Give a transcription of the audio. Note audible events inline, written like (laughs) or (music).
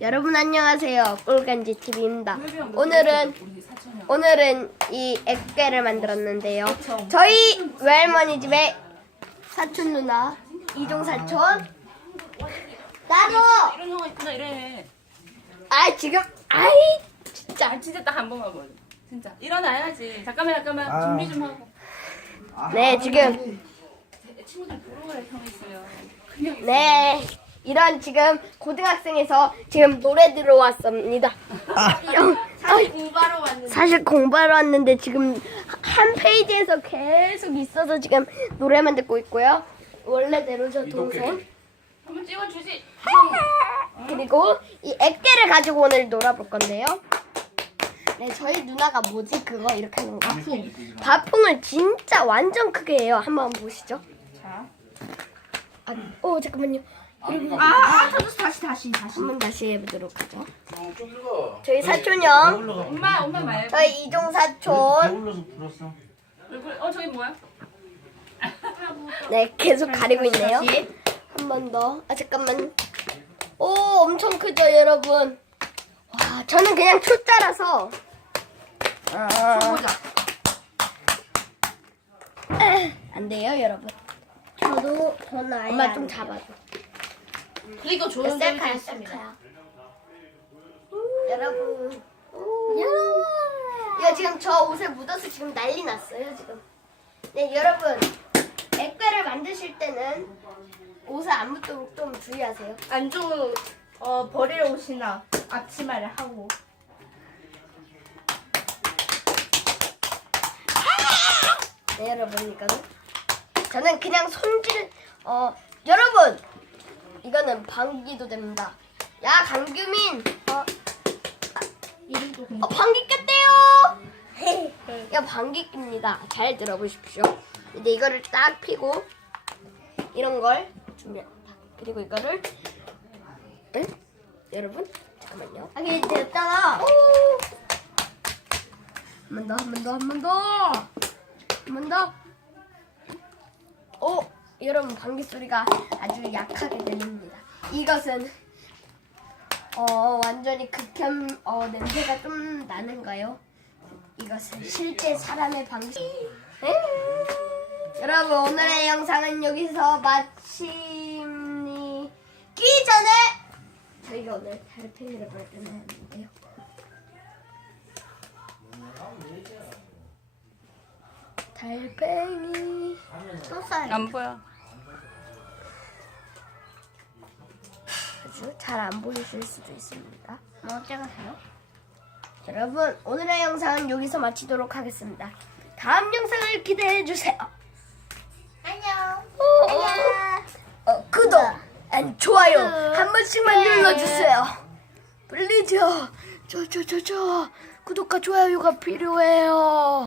여러분 안녕하세요. 꿀간지 TV입니다. 오늘은 오늘은 이 액괴를 만들었는데요. 저희 외할머니 집에 사촌 누나 이종 사촌 나도 이런 형아 있구나 이래. 아 지금 아이 진짜 아 진짜 딱 한 번만 보여. 진짜 일어나야지. 잠깐만 잠깐만 아. 준비 좀 하고. 네 지금 친구들 부러워요 형 있어요. 네 이런 지금 고등학생에서 지금 노래 들어왔습니다. 사실 공부하러 왔는데. 사실 공부하러 왔는데 지금 한 페이지에서 계속 있어서 지금 노래만 듣고 있고요. 원래대로 저 동생 한번 찍어주지. (laughs) 그리고 이 액계를 가지고 오늘 놀아볼 건데요. 네, 저희 누나가 뭐지 그거 이렇게 하는 거. 바풍을 진짜 완전 크게 해요. 한번 보시죠. 자. 아, 오 잠깐만요. 그리고 아, 아 다시 다시 다시 다시. 한번 다시 해보도록 하죠. 좀 읽어. 저희 사촌 형, 엄마 엄마 말고. 저희 이종 사촌. 배불러서 불었어. 얼굴 어 저기 뭐야? 네, 계속 가리고 있네요. 한 번 더. 아 잠깐만. 오, 엄청 크죠, 여러분. 와, 저는 그냥 초짜라서. 아, 보자. 안 돼요, 여러분. 저도 더 나아요. 엄마 좀 잡아줘. 그리고 좋은 셀카야, 점이 있습니다. 셀카야. 여러분. 여러분. 이거 지금 저 옷에 묻어서 지금 난리 났어요, 지금. 네, 여러분. 액괴를 만드실 때는 옷에 안 묻도록 좀 주의하세요. 안쪽으로 어, 버릴 옷이나 앞치마를 하고 네, 여러분, 이거는. 저는 그냥 손질, 어, 여러분! 이거는 방귀도 됩니다. 야, 강규민! 어, 어, 방귀 꼈대요! (laughs) 이거 방귀 낍니다. 잘 들어보십시오. 이제 이거를 딱 피고, 이런 걸 준비합니다. 그리고 이거를, 응? 여러분, 잠깐만요. 아 이게 됐잖아 한번 더, 한 번 더, 한 번 더! 한 번 더! 오! 여러분, 방귀 소리가 아주 약하게 들립니다. 이것은, 어, 완전히 극혐, 어, 냄새가 좀 나는가요? 이것은 실제 사람의 방귀. 에? 여러분, 오늘의 영상은 여기서 마침이 기 전에 저희가 오늘 달팽이를 발견했는데요. 달팽이 또 싸요. 안 보여. 아주 잘 안 보이실 수도 있습니다. 뭐 찍으세요? 여러분 오늘의 영상은 여기서 마치도록 하겠습니다. 다음 영상을 기대해 주세요. 안녕 어, 구독, 앤 좋아요 한 번씩만 눌러주세요. 플리즈, 저저저 저 구독과 좋아요가 필요해요.